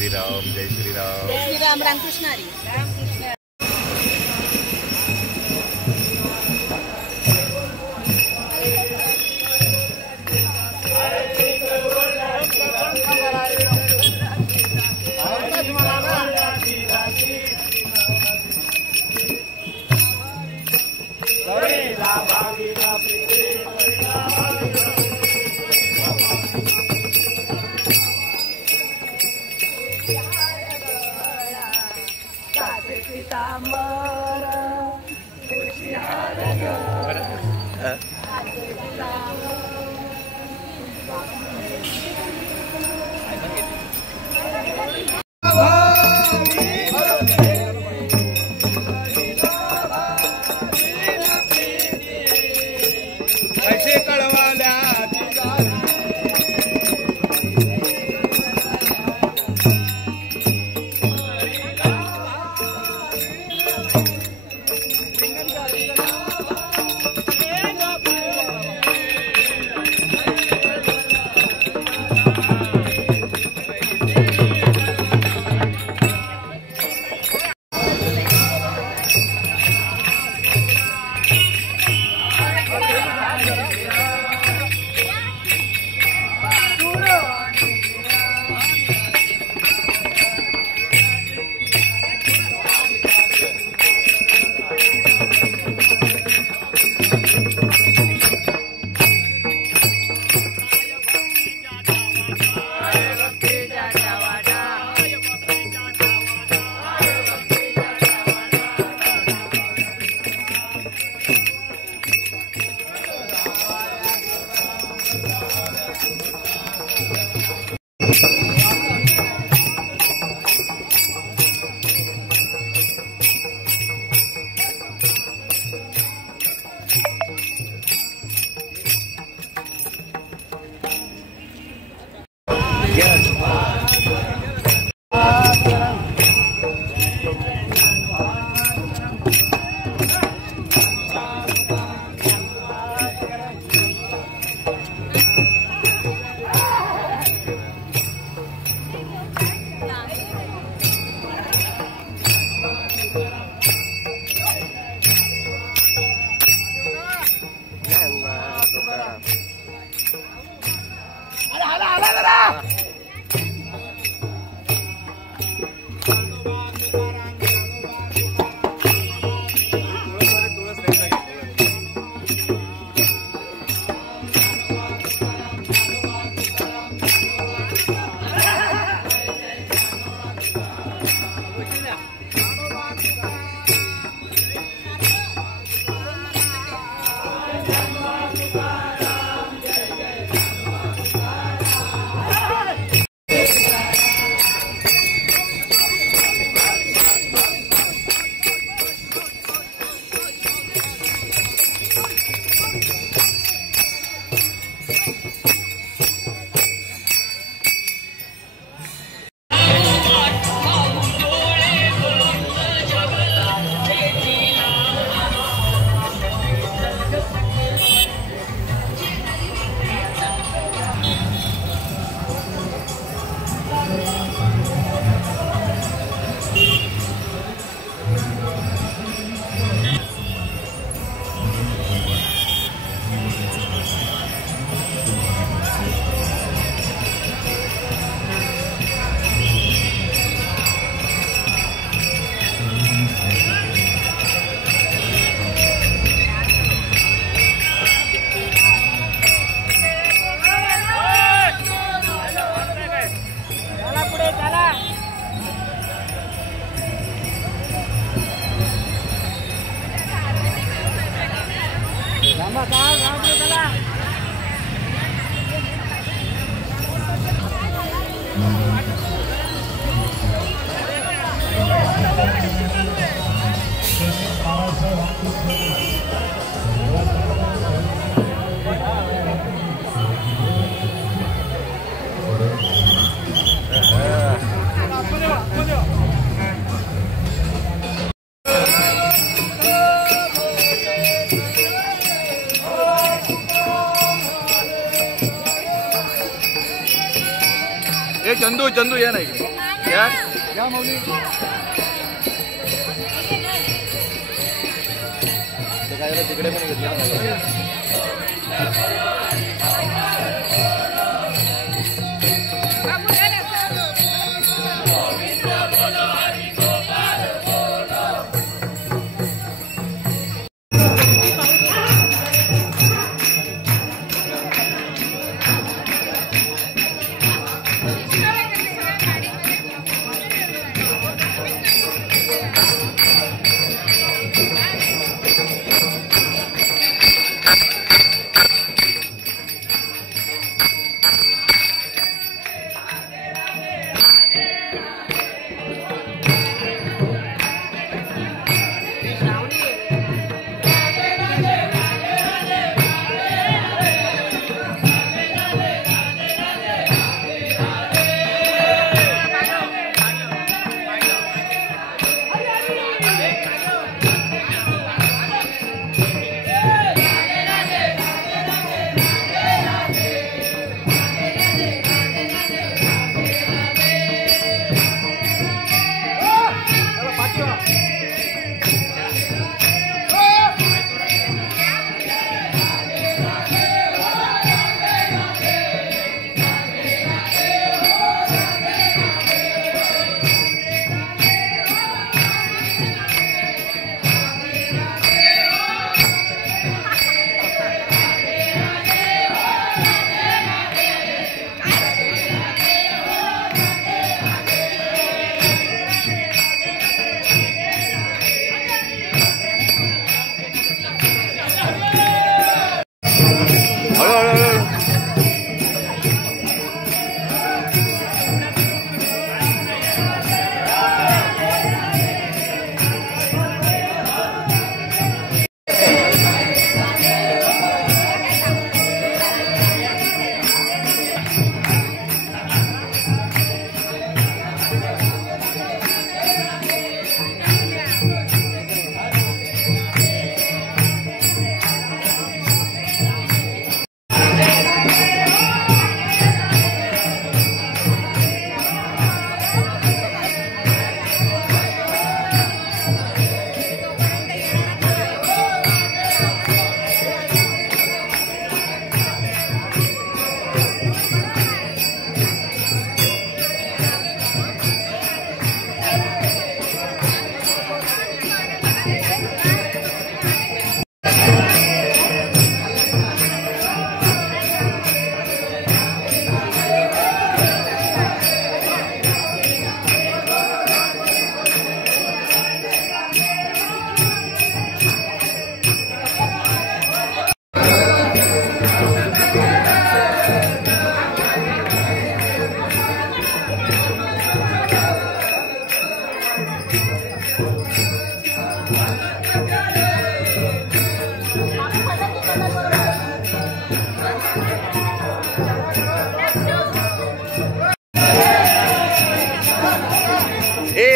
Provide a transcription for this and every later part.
श्रीराम जय श्रीराम जय श्रीराम रामकृष्ण हरी। चंदू चंदू या नाही या माऊली काय तिकडे पण घेतलं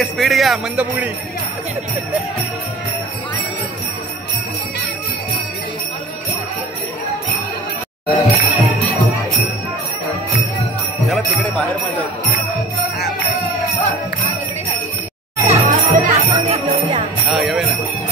स्पीड घ्या मंद बुगडी त्याला तिकडे बाहेर मजा हा येवे ना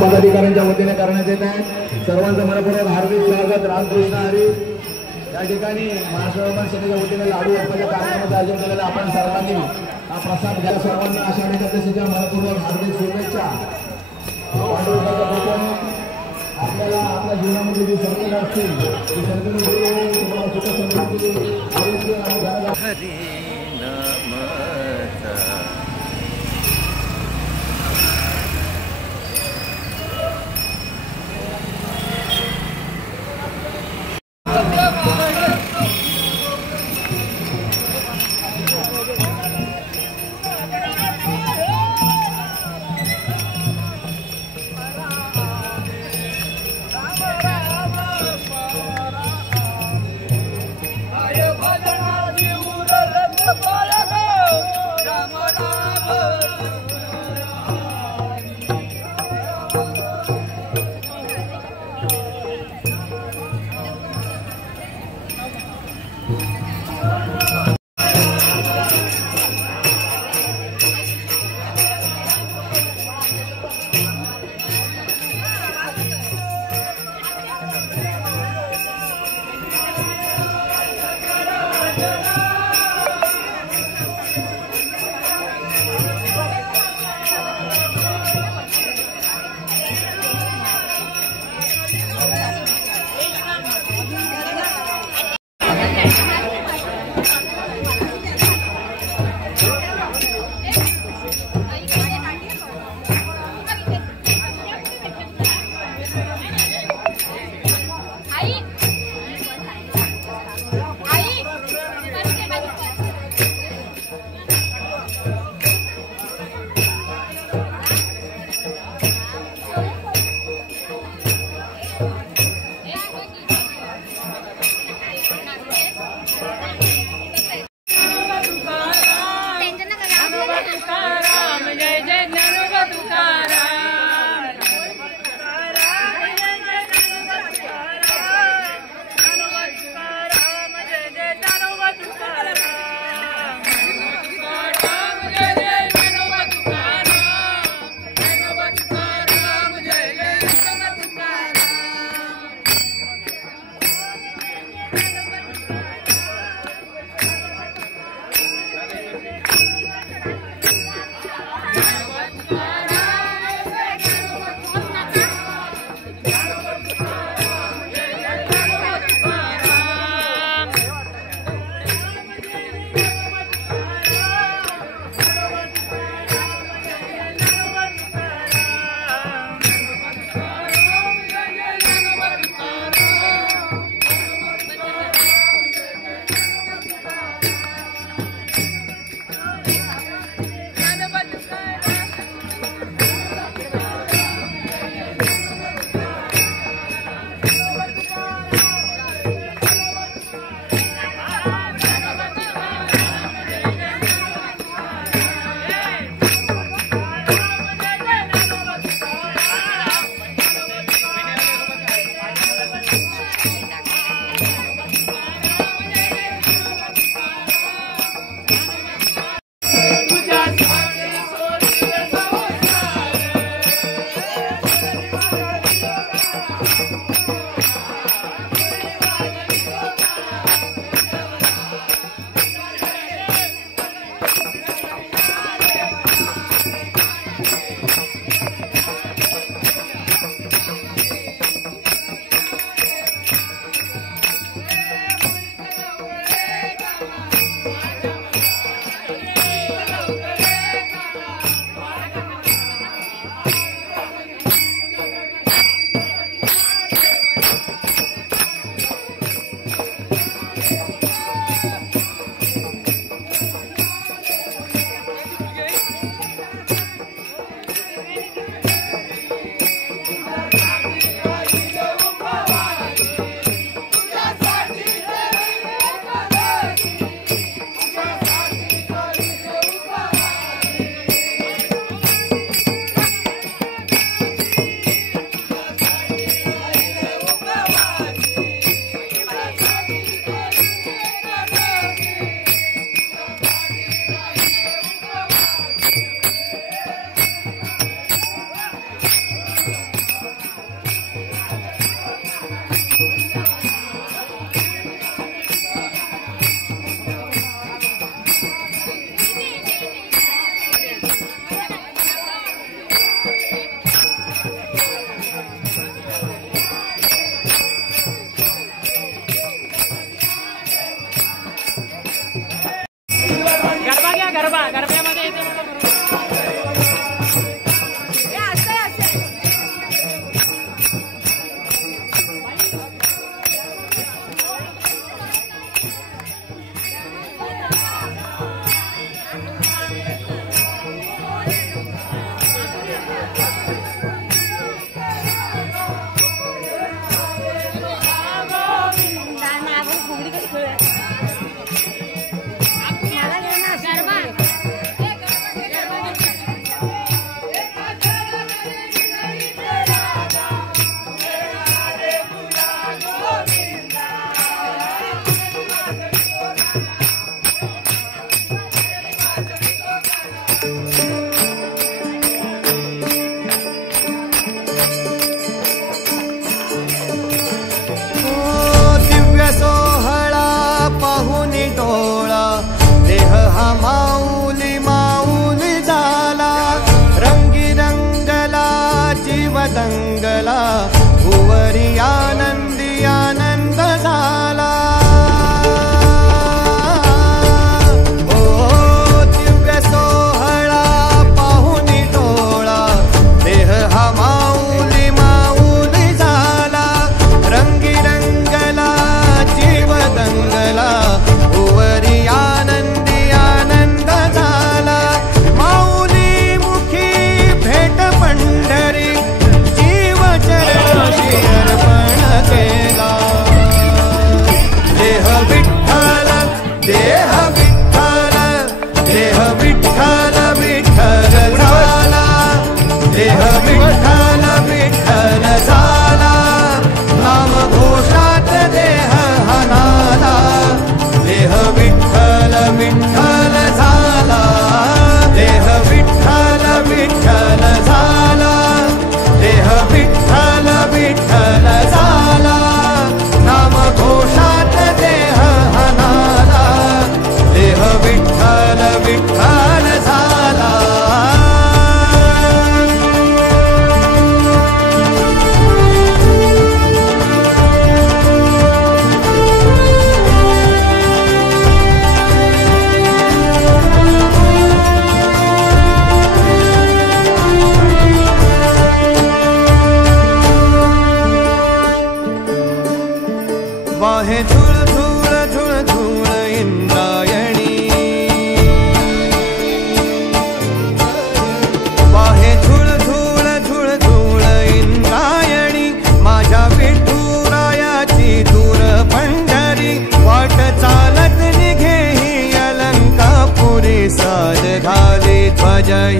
पदाधिकाऱ्यांच्या वतीने करण्यात येत आहे. सर्वांचं मनपूर्वक हार्दिक स्वागत. रामकृष्ण हरी. या ठिकाणी महाराष्ट्र सेनेच्या वतीने लाडू अर्पणाच्या कार्यक्रमाचं आयोजन केलेलं आपण सर्वांनी हा प्रसाद घ्या. सर्वांना आषाढी एकादशीच्या मनपूर्वक हार्दिक शुभेच्छा. आपल्याला आपल्या जीवनामध्ये जी संकट असतील ती संकट तुम्हाला सुख समृद्धी आरोग्य आणि हरी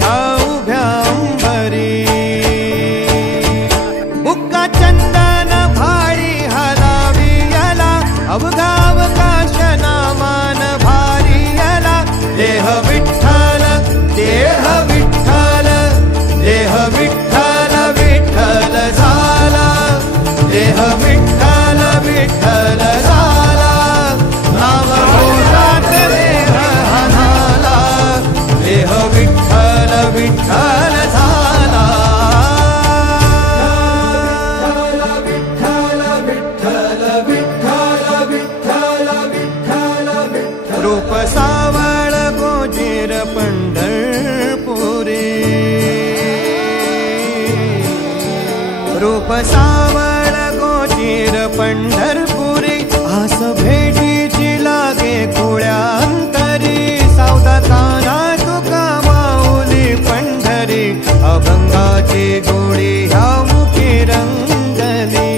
ह्या उभ्या अंबरी बुक्का चंदन भारी हलावी याला अवघा अवकाश नामान भारी याला देह विठ्ठल देह विठ्ठल देह विठ्ठल विठ्ठल झाला देह विठ्ठल विठ्ठल झाला नाम घोषात देह हनाला देह विठ्ठल विठ्ठल झाला विठ्ठल विठ्ठल विठ्ठल विठ्ठल विठ्ठल विठ्ठल रूप सावळ गोजीर पंढरपुरी रूप सावळ गोजीर पंढरपुरी आस भेटीची लागे कुळ्यांतरी सावता ताना तुका माऊली पंढरी अभंगाची गोडी ह्या मुखी रंगली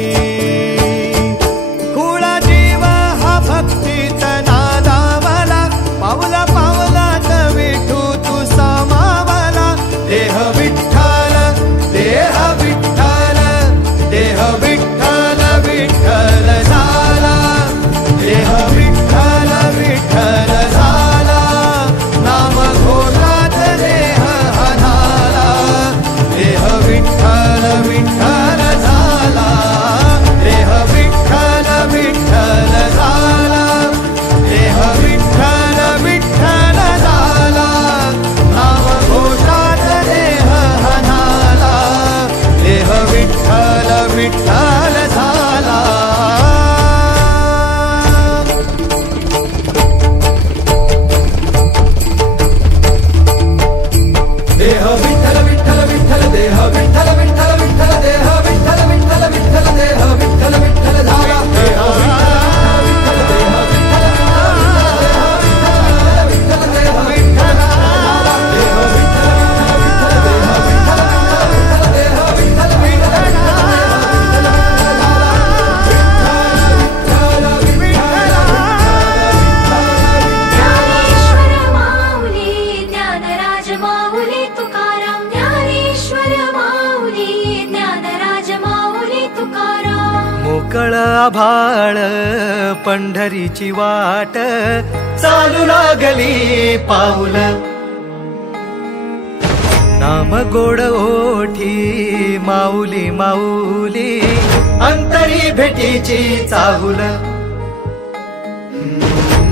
कुळा जीव हा भक्तीत नादावला पावला पावलात विठू तू समावला देह विठ्ठल देह विठ्ठल देह विठ्ठल विठ्ठल झाला देह विठ्ठल विठ्ठल झाला नाम घोषात देह हनाला देह विठ्ठल विठ्ठल झाला देह विठ्ठल विठ्ठल झाला देह विठ्ठल विठ्ठल झाला नाम घोषात देह हनाला देह विठ्ठल विठ्ठल झाला देह विठ्ठल विठ्ठल विठ्ठल देह विठ्ठल विठ्ठल विठ्ठल देह विठ्ठल विठ्ठल विठ्ठल देह विठ्ठल विठ्ठल झाला देह विठ्ठल देह विठ्ठल विठ्ठल देह विठ्ठल देह विठ्ठल देह विठ्ठल विठ्ठल ज्ञानेश्वर माऊली ज्ञानराज माऊली तुकाराम ज्ञानेश्वर माऊली ज्ञानराज माऊली तुकाराम मोकळ आभाळ पंढरीची वाट चालू लागली पाऊल नाम गोड ओठी माऊली माऊली अंतरी भेटीची चाहुल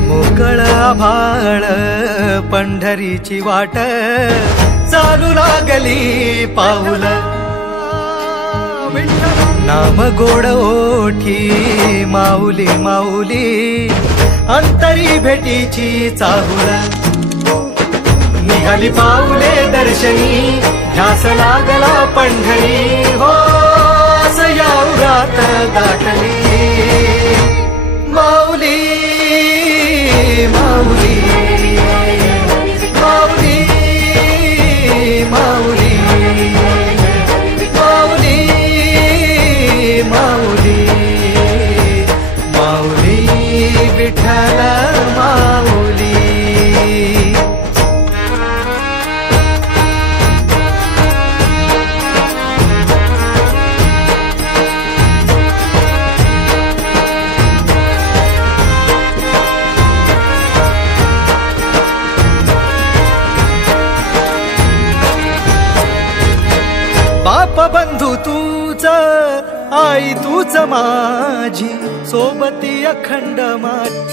मोकळ आभाळ पंढरीची वाट चालू लागली पाऊल नाम गोड ओठी माऊली माऊली अंतरी भेटीची चाहुल निघाली पाऊले दर्शनी ध्यास लागला पंढरी हो सयाउरात दाटली माऊली माऊली माऊली माऊली माऊली माऊली माऊली विठ्ठल माऊली बाप बंधू तूच आई तूच माझी सोबती अखंड माझी